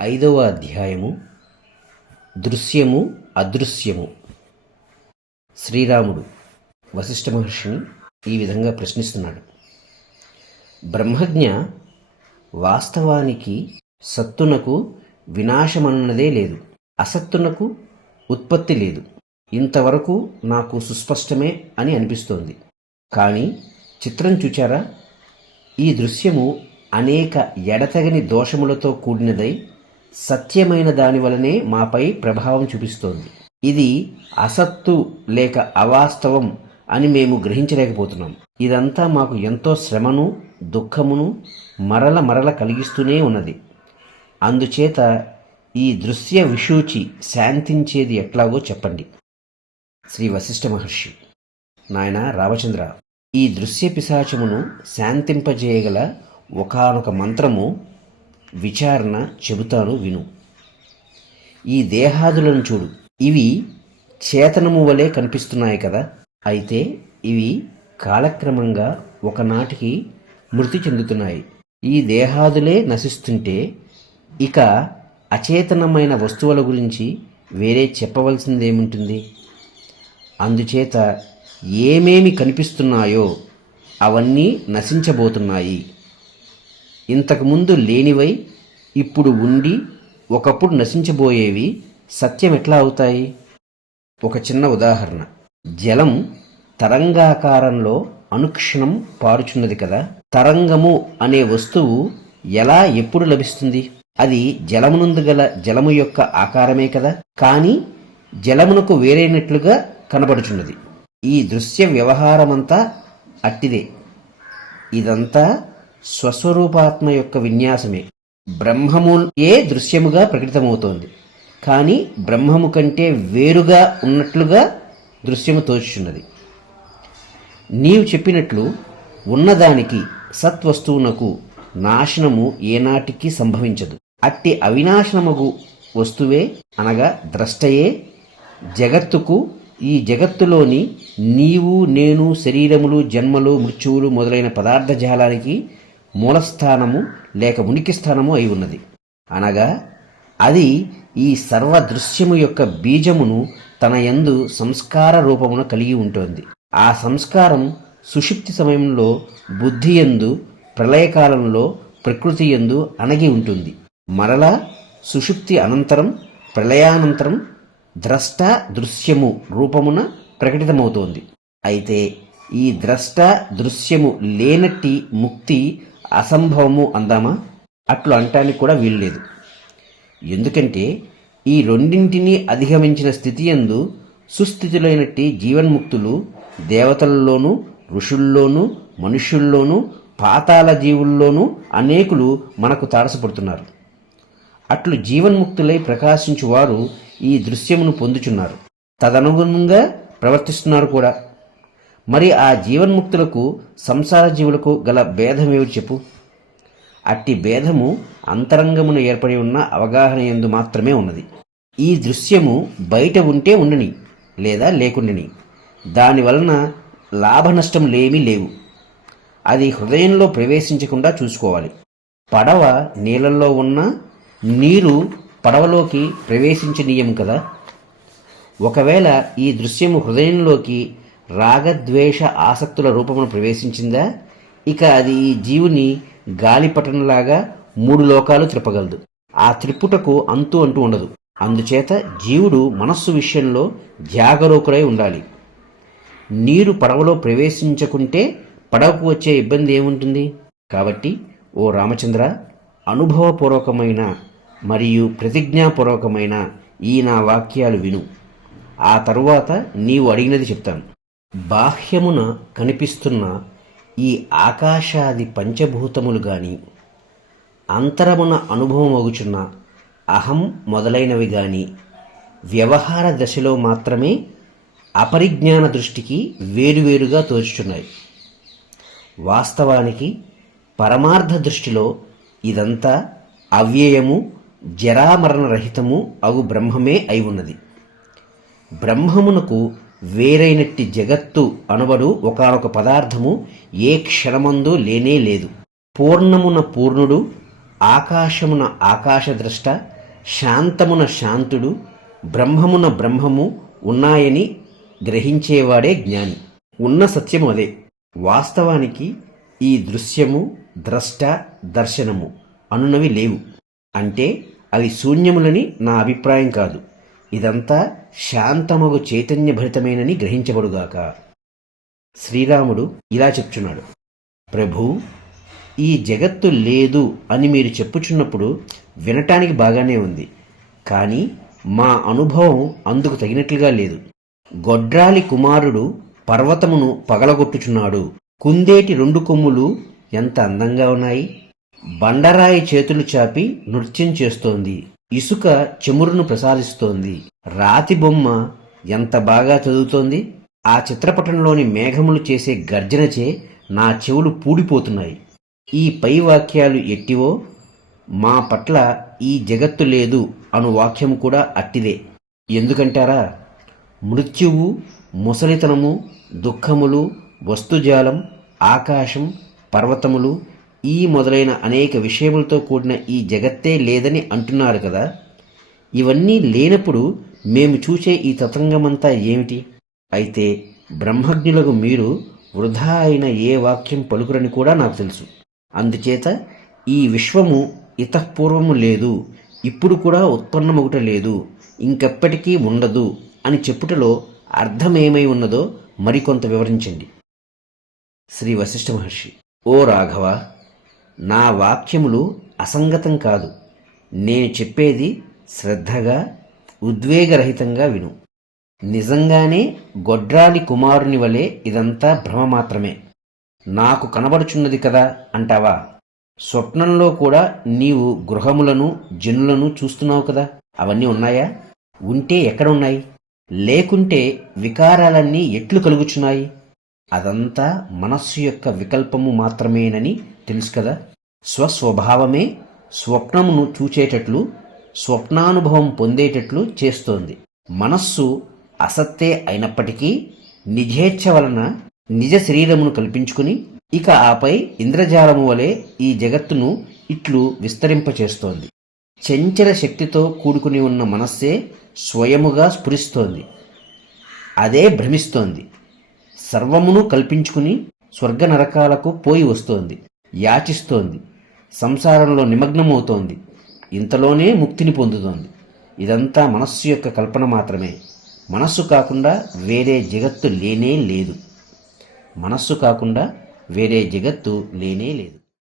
ఐదవ అధ్యాయము దృశ్యము అదృశ్యము. శ్రీరాముడు వశిష్ఠ మహర్షిని ఈ విధంగా ప్రశ్నిస్తున్నాడు. బ్రహ్మజ్ఞ, వాస్తవానికి సత్తునకు వినాశమన్నదే లేదు, అసత్తునకు ఉత్పత్తి లేదు. ఇంతవరకు నాకు సుస్పష్టమే అని అనిపిస్తోంది. కానీ చిత్రం చూచారా? ఈ దృశ్యము అనేక ఎడతెగని దోషములతో కూడినదై సత్యమైన దాని వలనే మాపై ప్రభావం చూపిస్తోంది. ఇది అసత్తు లేక అవాస్తవం అని మేము గ్రహించలేకపోతున్నాం. ఇదంతా మాకు ఎంతో శ్రమను, దుఃఖమును మరల మరల కలిగిస్తూనే ఉన్నది. అందుచేత ఈ దృశ్య విషూచి శాంతించేది ఎట్లాగో చెప్పండి. శ్రీ వశిష్ఠ మహర్షి: నాయన రామచంద్ర, ఈ దృశ్య పిశాచమును శాంతింపజేయగల ఒకానొక మంత్రము విచారణ చెబుతాను, విను. ఈ దేహాదులను చూడు. ఇవి చేతనము వలె కనిపిస్తున్నాయి కదా. అయితే ఇవి కాలక్రమంగా ఒకనాటికి మృతి చెందుతున్నాయి. ఈ దేహాదులే నశిస్తుంటే ఇక అచేతనమైన వస్తువుల గురించి వేరే చెప్పవలసిందేముంటుంది? అందుచేత ఏమేమి కనిపిస్తున్నాయో అవన్నీ నశించబోతున్నాయి. ఇంతకుముందు లేనివై ఇప్పుడు ఉండి ఒకప్పుడు నశించబోయేవి సత్యం ఎట్లా అవుతాయి? ఒక చిన్న ఉదాహరణ. జలం తరంగాకారంలో అనుక్షణం పారుచున్నది కదా. తరంగము అనే వస్తువు ఎలా ఎప్పుడు లభిస్తుంది? అది జలమునందు గల జలము యొక్క ఆకారమే కదా. కానీ జలమునకు వేరైనట్లుగా కనబడుచున్నది. ఈ దృశ్య వ్యవహారమంతా అట్టిదే. ఇదంతా స్వస్వరూపాత్మ యొక్క విన్యాసమే. బ్రహ్మము ఏ దృశ్యముగా ప్రకటితమవుతోంది. కానీ బ్రహ్మము కంటే వేరుగా ఉన్నట్లుగా దృశ్యము తోచుచున్నది. నీవు చెప్పినట్లు ఉన్నదానికి సత్వస్తువునకు నాశనము ఏనాటికి సంభవించదు. అట్టి అవినాశనమగు వస్తువే అనగా ద్రష్టయే జగత్తుకు, ఈ జగత్తులోని నీవు, నేను, శరీరములు, జన్మలు, మృత్యువులు మొదలైన పదార్థజాలానికి మూలస్థానము లేక ఉనికి స్థానము అయి ఉన్నది. అనగా అది ఈ సర్వదృశ్యము యొక్క బీజమును తన యందు సంస్కార రూపమున కలిగి ఉంటుంది. ఆ సంస్కారం సుషుప్తి సమయంలో బుద్ధి యందు, ప్రళయకాలంలో ప్రకృతి యందు అణగి ఉంటుంది. మరలా సుషుప్తి అనంతరం, ప్రళయానంతరం ద్రష్ట దృశ్యము రూపమున ప్రకటితమవుతోంది. అయితే ఈ ద్రష్ట దృశ్యము లేనట్టి ముక్తి అసంభవము అందామా? అట్లు అంటానికి కూడా వీల్లేదు. ఎందుకంటే ఈ రెండింటినీ అధిగమించిన స్థితి యందు సుస్థితులైనట్టి జీవన్ముక్తులు దేవతల్లోనూ, ఋషుల్లోనూ, మనుష్యుల్లోనూ, పాతాళ జీవుల్లోనూ అనేకులు మనకు తారసపడుతున్నారు. అట్లు జీవన్ముక్తులై ప్రకాశించువారు ఈ దృశ్యమును పొందుచున్నారు, తదనుగుణంగా ప్రవర్తిస్తున్నారు కూడా. మరి ఆ జీవన్ముక్తులకు సంసార జీవులకు గల భేదమేమిటి చెప్పు? అట్టి భేదము అంతరంగమును ఏర్పడి ఉన్న అవగాహన యందు మాత్రమే ఉన్నది. ఈ దృశ్యము బయట ఉంటే ఉండని, లేదా లేకుండని, దానివలన లాభనష్టములేమీ లేవు. అది హృదయంలో ప్రవేశించకుండా చూసుకోవాలి. పడవ నీళ్ళల్లో ఉన్న నీరు పడవలోకి ప్రవేశించనీయం కదా. ఒకవేళ ఈ దృశ్యము హృదయంలోకి రాగద్వేష ఆసక్తుల రూపమును ప్రవేశించిందా, ఇక అది ఈ జీవుని గాలిపటంలాగా 3 లోకాలు త్రిప్పగలదు. ఆ త్రిప్పుటకు అంతు అంటూ ఉండదు. అందుచేత జీవుడు మనస్సు విషయంలో జాగరూకుడై ఉండాలి. నీరు పడవలో ప్రవేశించకుంటే పడవకు వచ్చే ఇబ్బంది ఏముంటుంది? కాబట్టి ఓ రామచంద్ర, అనుభవపూర్వకమైన మరియు ప్రతిజ్ఞాపూర్వకమైన ఈ నా వాక్యాలు విను. ఆ తరువాత నీవు అడిగినది చెప్తాను. బాహ్యమున కనిపిస్తున్న ఈ ఆకాశాది పంచభూతములు గాని, అంతరమున అనుభవమగుచున్న అహం మొదలైనవి గాని వ్యవహార దశలో మాత్రమే అపరిజ్ఞాన దృష్టికి వేరువేరుగా తోచుచున్నాయి. వాస్తవానికి పరమార్థ దృష్టిలో ఇదంతా అవ్యయము, జరామరణరహితము అగు బ్రహ్మమే అయి ఉన్నది. బ్రహ్మమునకు వేరైనట్టి జగత్తు అనబడు ఒకానొక పదార్థము ఏ క్షణమందు లేనే లేదు. పూర్ణమున పూర్ణుడు, ఆకాశమున ఆకాశద్రష్ట, శాంతమున శాంతుడు, బ్రహ్మమున బ్రహ్మము ఉన్నాయని గ్రహించేవాడే జ్ఞాని. ఉన్న సత్యము అదే. వాస్తవానికి ఈ దృశ్యము, ద్రష్ట, దర్శనము అనునవి లేవు. అంటే అవి శూన్యములని నా అభిప్రాయం కాదు. ఇదంతా శాంతమగు చైతన్యభరితమేనని గ్రహించబడుగాక. శ్రీరాముడు ఇలా చెప్తున్నాడు, ప్రభూ, ఈ జగత్తు లేదు అని మీరు చెప్పుచున్నప్పుడు వినటానికి బాగానే ఉంది. కానీ మా అనుభవం అందుకు తగినట్లుగా లేదు. గొడ్రాలి కుమారుడు పర్వతమును పగలగొట్టుచున్నాడు. కుందేటి 2 కొమ్ములు ఎంత అందంగా ఉన్నాయి. బండరాయి చేతులు చాపి నృత్యం చేస్తోంది. ఇసుక చెమురును ప్రసాదిస్తోంది. రాతి బొమ్మ ఎంత బాగా చదువుతోంది. ఆ చిత్రపటంలోని మేఘములు చేసే గర్జనచే నా చెవులు పూడిపోతున్నాయి. ఈ పై వాక్యాలు ఎట్టివో, మా పట్ల ఈ జగత్తు లేదు అను వాక్యము కూడా అట్టిదే. ఎందుకంటారా? మృత్యువు, ముసలితనము, దుఃఖములు, వస్తుజాలం, ఆకాశం, పర్వతములు, ఈ మొదలైన అనేక విషయములతో కూడిన ఈ జగత్తే లేదని అంటున్నారు కదా. ఇవన్నీ లేనప్పుడు మేము చూసే ఈ తతంగమంతా ఏమిటి? అయితే బ్రహ్మజ్ఞులకు మీరు వృధా అయిన ఏ వాక్యం పలుకురని కూడా నాకు తెలుసు. అందుచేత ఈ విశ్వము ఇతఃపూర్వము లేదు, ఇప్పుడు కూడా ఉత్పన్నమొకట లేదు, ఇంకెప్పటికీ ఉండదు అని చెప్పుటలో అర్థమేమై ఉన్నదో మరికొంత వివరించండి. శ్రీ వశిష్ఠ మహర్షి: ఓ రాఘవ, నా వాక్యములు అసంగతం కాదు. నేను చెప్పేది శ్రద్ధగా, ఉద్వేగరహితంగా విను. నిజంగానే గొడ్రాలి కుమారుని వలె ఇదంతా భ్రమ మాత్రమే. నాకు కనబడుచున్నది కదా అంటావా? స్వప్నంలో కూడా నీవు గృహములను, జనులను చూస్తున్నావు కదా. అవన్నీ ఉన్నాయా? ఉంటే ఎక్కడ ఉన్నాయి? లేకుంటే వికారాలన్నీ ఎట్లు కలుగుచున్నాయి? అదంతా మనస్సు యొక్క వికల్పము మాత్రమేనని తెలుసు కదా. స్వస్వభావమే స్వప్నమును చూచేటట్లు, స్వప్నానుభవం పొందేటట్లు చేస్తోంది. మనస్సు అసత్తే అయినప్పటికీ నిజేచ్ఛ వలన నిజ శరీరమును కల్పించుకుని ఇక ఆపై ఇంద్రజాలము వలె ఈ జగత్తును ఇట్లు విస్తరింపచేస్తోంది. చంచల శక్తితో కూడుకుని ఉన్న మనస్సే స్వయముగా స్ఫురిస్తోంది. అదే భ్రమిస్తోంది. సర్వమును కల్పించుకుని స్వర్గ నరకాలకు పోయి వస్తోంది, యాచిస్తోంది, సంసారంలో నిమగ్నమవుతోంది. ఇంతలోనే ముక్తిని పొందుతోంది. ఇదంతా మనస్సు యొక్క కల్పన మాత్రమే. మనస్సు కాకుండా వేరే జగత్తు లేనే లేదు. మనస్సు కాకుండా వేరే జగత్తు లేనే లేదు.